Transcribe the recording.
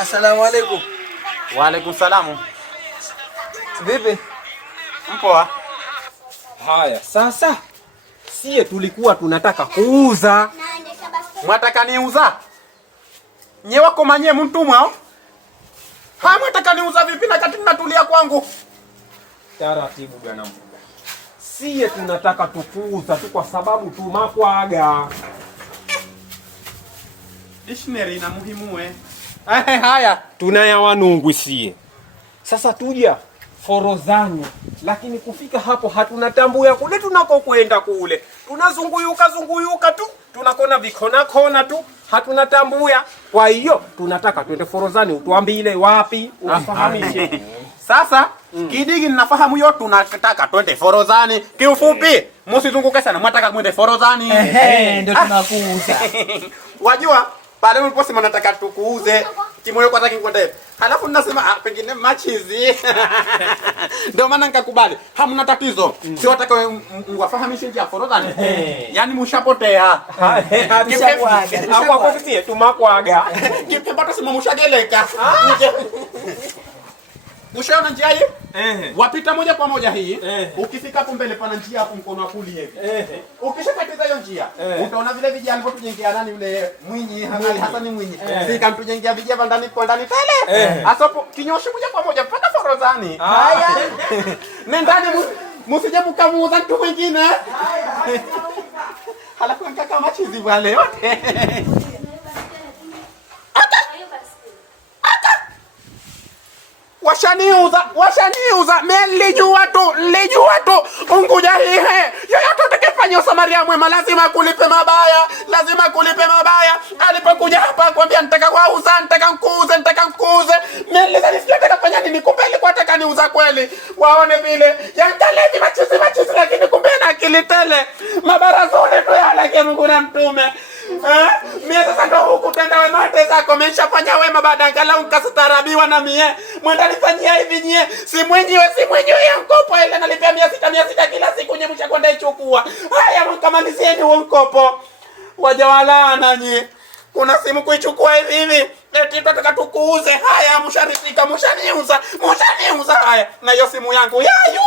Asalamu alaykum. Wa alaykum salamu. Vipi? Mpoa? Haya, sasa sie tulikuwa tunataka kuuza. Mwataka niuza? Nye wako manye mtumwa au? Mwataka niuza vipi na kati mnatulia kwangu? Taratibu bwana mkubwa. Sie tunataka tukuuza tu kwa sababu tumakwaga. Dictionary ina muhimu we. Haya, tunaya wanungu sie. Sasa tuja Forozani, lakini kufika hapo hatunatambua kule tunakokwenda kule. Tunazunguyuka tu, tunakona vikona kona tu, hatunatambua. Kwa hiyo tunataka twende Forozani, utuambie wapi, unafahamishe. Sasa kidigi ninafahamu yote tunataka twende Forozani. Kiufupi, msizunguke sana, mwataka mwende Forozani. Ndio tunakuuza. Wajua pale mliposema nataka tukuuze kimoyo kwa taki kwenda. Halafu ninasema pengine machizi. Ndio maana nikakubali. Hamna tatizo. Si wataka wafahamishe njia Forozani. Yaani mshapotea. Habishakuaga. Hapo kwa sisi tumakwaga. Kipemba tusema mshageleka. Ushaona njia hii? Wapita moja kwa moja hii. Ukifika hapo mbele pana njia hapo mkono wa kulia hivi. Ukishakatiza hiyo njia, utaona vile vijana walipotujengea nani yule Mwinyi, Hassan Mwinyi. Sika mtujengea vijana ndani kwa ndani pale. Asopo kinyoshe moja kwa moja mpaka Forozani. Haya. Nendani msije mkamuuza mtu mwingine. Halafu mkaka machizi wale wote. Washaniuza, nilijua tu, unguja hihe. Yoyote utakifanya usamaria mwema lazima kulipe mabaya. Alipokuja hapa kwambia nitaka kuuza, nitaka nikuuze. Mimi sitaka kufanya nini? Kumbe alikuwa anataka niuza kweli. Waone vile. Yangaleki machizi lakini kumbe na akili tele. Mabarazoni tu yale Mungu na mtume. Mie sasa ndo huku tenda wema zako umeshafanya wema baada angalau nikastarabiwa na mie. Mwenda nifanyia hivi nye. Si mwenyewe ya mkopo ile nalipia 600 kila siku nye mshakwenda ichukua. Haya mkamalizieni huo mkopo. Wajawala nanyi. Kuna simu kuichukua hivi. Eti tunataka tukuuze. Haya msharizika, mshaniuza. Haya. Na hiyo simu yangu yayu.